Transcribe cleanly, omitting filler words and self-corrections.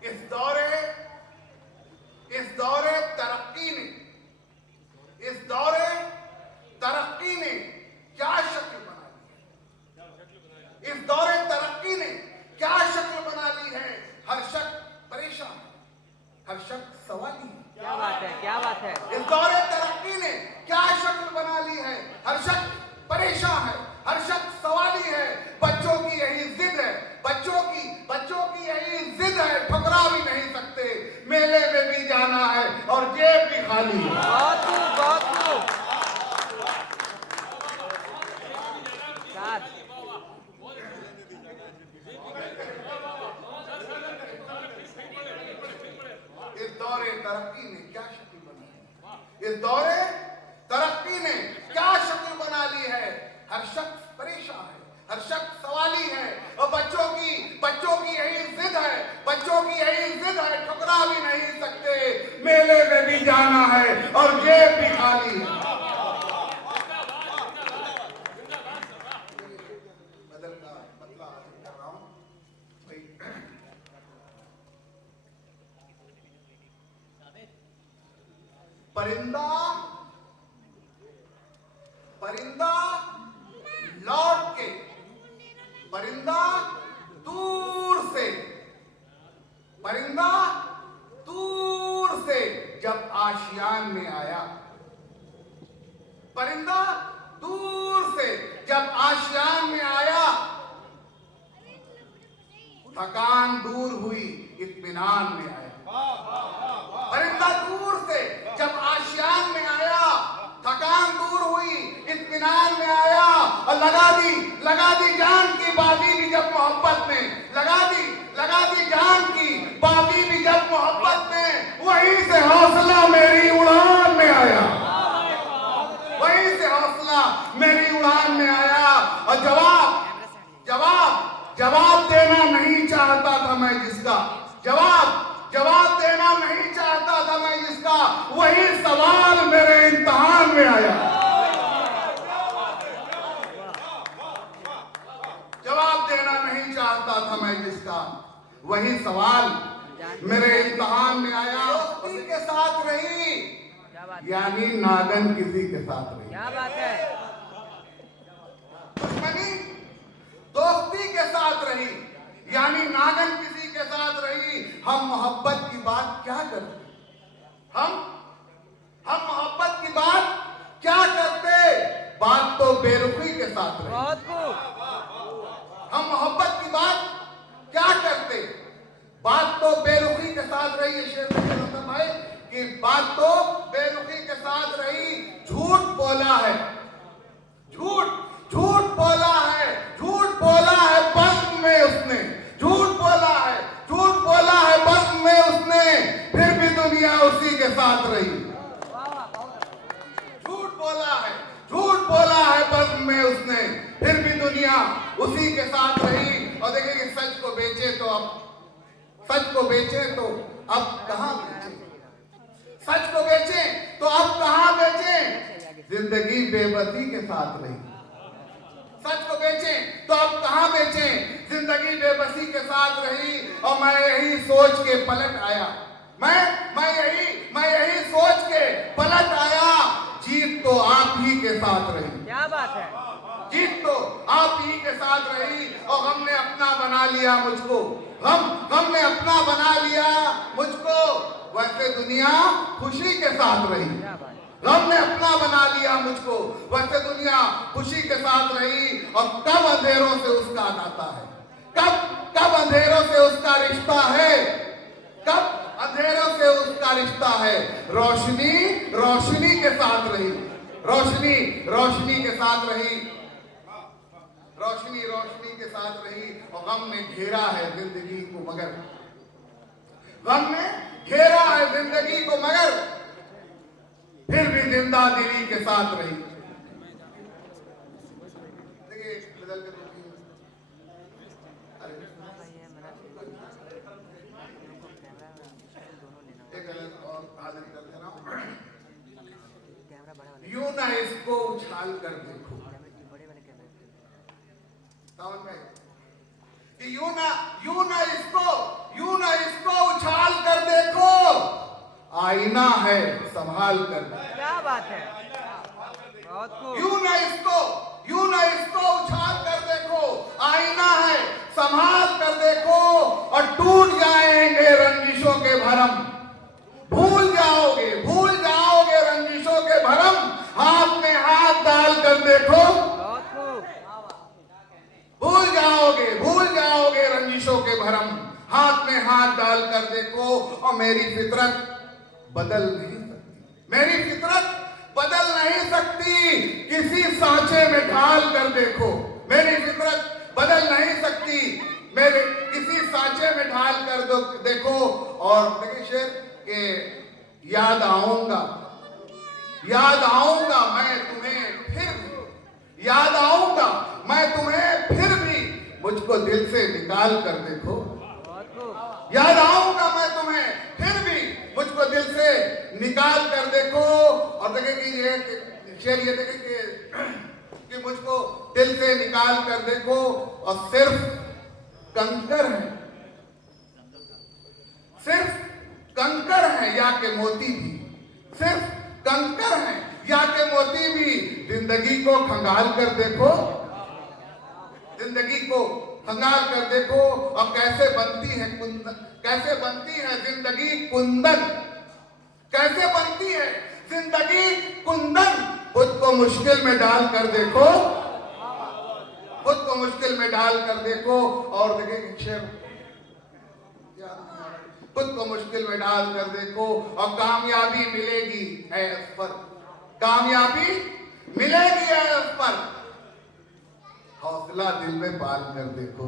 इस दौरे तरक्की ने क्या शक्ल बना ली है? इस दौरे तरक्की ने क्या शक्ल बना ली है? हर शख्स परेशान है, हर शख्स सवाली है। क्या बात है, क्या बात है। इस दौरे तरक्की ने क्या शक्ल बना ली है? हर शख्स परेशान है, हर शख्स सवाली है। बच्चों की यही जिद है, बच्चों की यही जिद है, ठुकरा भी नहीं सकते। मेले में भी जाना है और जेब भी खाली है। बहुत खूब, बहुत खूब। इस दौरे तरक्की ने क्या शक्ल बना ली? इस दौरे तरक्की ने क्या शक्ल बना ली है? हर शख्स परेशान है, हर शख्स सवाली है। और बच्चों की यही जिद है, ठुकरा भी नहीं सकते। मेले में भी जाना है और जेब भी खाली है। बदल का बदला कर रहा हूं भाई। परिंदा लौट के, परिंदा दूर से जब आशियान में आया, परिंदा दूर से जब आशियान में आया, थकान दूर हुई, इत्मीनान में आया। परिंदा दूर से जब आशियान में आया, थकान दूर हुई, इत्मीनान में आया। और लगा दी जान की बाजी भी जब मोहब्बत में, लगा दी जान की बाजी भी जब मोहब्बत में, वहीं से हौसला मेरी उड़ान में आया, वहीं से हौसला मेरी उड़ान में आया। और जवाब देना नहीं चाहता था मैं जिसका, जवाब देना नहीं चाहता था मैं जिसका, वही सवाल मेरे इम्तिहान में आया। जवाब देना नहीं चाहता था मैं जिसका, वही सवाल मेरे इम्तिहान में आया। दोस्ती के साथ रही यानी नागन किसी के साथ रही। क्या बात है। दुश्मनी दोस्ती के साथ रही यानी नागन किसी के साथ रही। हम मोहब्बत की बात क्या करते? हम मोहब्बत की बात क्या करते? बात तो बेरुखी के साथ रही। बहुत खूब। हम मोहब्बत की बात क्या करते? बात तो बेरुखी के साथ रही। ये शेर मतलब भाई कि बात तो बेरुखी के साथ रही। झूठ बोला है, झूठ बोला है बज़्म में उसने, झूठ बोला है बज़्म में उसने, फिर भी दुनिया उसी के साथ रही। झूठ बोला है बज़्म में उसने, फिर भी दुनिया उसी के साथ रही। और देखिए कि सच को बेचे तो अब कहां बेचे? सच को बेचे तो अब कहां बेचे? जिंदगी बेबसी के साथ रही। सच को बेचे तो अब कहां बेचे? जिंदगी बेबसी के साथ रही। और मैं यही सोच के पलट आया, मैं यही सोच के पलट आया, जीत तो आप ही के साथ रही। क्या बात है। जीत तो आप ही के साथ रही। और गम ने अपना बना लिया मुझको, गम ने अपना बना लिया मुझको, वैसे दुनिया खुशी के साथ रही। गम ने अपना बना लिया मुझको, वैसे दुनिया खुशी के साथ रही। और कब अंधेरों से उसका नाता है, कब अंधेरों से उसका रिश्ता है, कब अंधेरों से उसका रिश्ता है। रोशनी के साथ रही, रोशनी के साथ रही, रोशनी के साथ रही। और गम ने घेरा है जिंदगी को मगर, गम ने घेरा है जिंदगी को मगर, फिर भी जिंदा दिली के साथ रही। देखिए बदल के और हाजिर कर देना। यूं ना इसको उछाल कर देखो, समझ में? यूं ना इसको आईना है संभाल कर। क्या बात है, बहुत खूब। यूं न इसको उछाल कर देखो, आईना है संभाल कर देखो, और टूट जाएंगे रंजिशों के भरम। भूल जाओगे रंजिशों के भरम, हाथ में हाथ डाल कर देखो। बहुत खूब। भूल जाओगे रंजिशों के भरम, हाथ में हाथ डाल कर देखो। और मेरी फितरत बदल नहीं सकती, किसी सांचे में ढाल कर देखो। मेरी फितरत बदल नहीं सकती, मेरे किसी सांचे में ढाल कर देखो। और देखिए शेर के याद आऊंगा मैं तुम्हें फिर भी, मुझको दिल से निकाल कर देखो। बहुत खूब। याद आऊंगा मैं तुम्हें फिर भी, मुझको दिल से निकाल कर देखो। और देखें कि ये शेर ये देखें कि मुझको दिल से निकाल कर देखो। और सिर्फ कंकर है या के मोती भी, सिर्फ कंकर है या के मोती भी, जिंदगी को खंगाल कर देखो। और कैसे बनती है जिंदगी कुंदन, खुद को मुश्किल में डाल कर देखो। और देखिए शेर, खुद को मुश्किल में डाल कर देखो, और कामयाबी मिलेगी है उस पर, हौसला दिल में पाल कर देखो।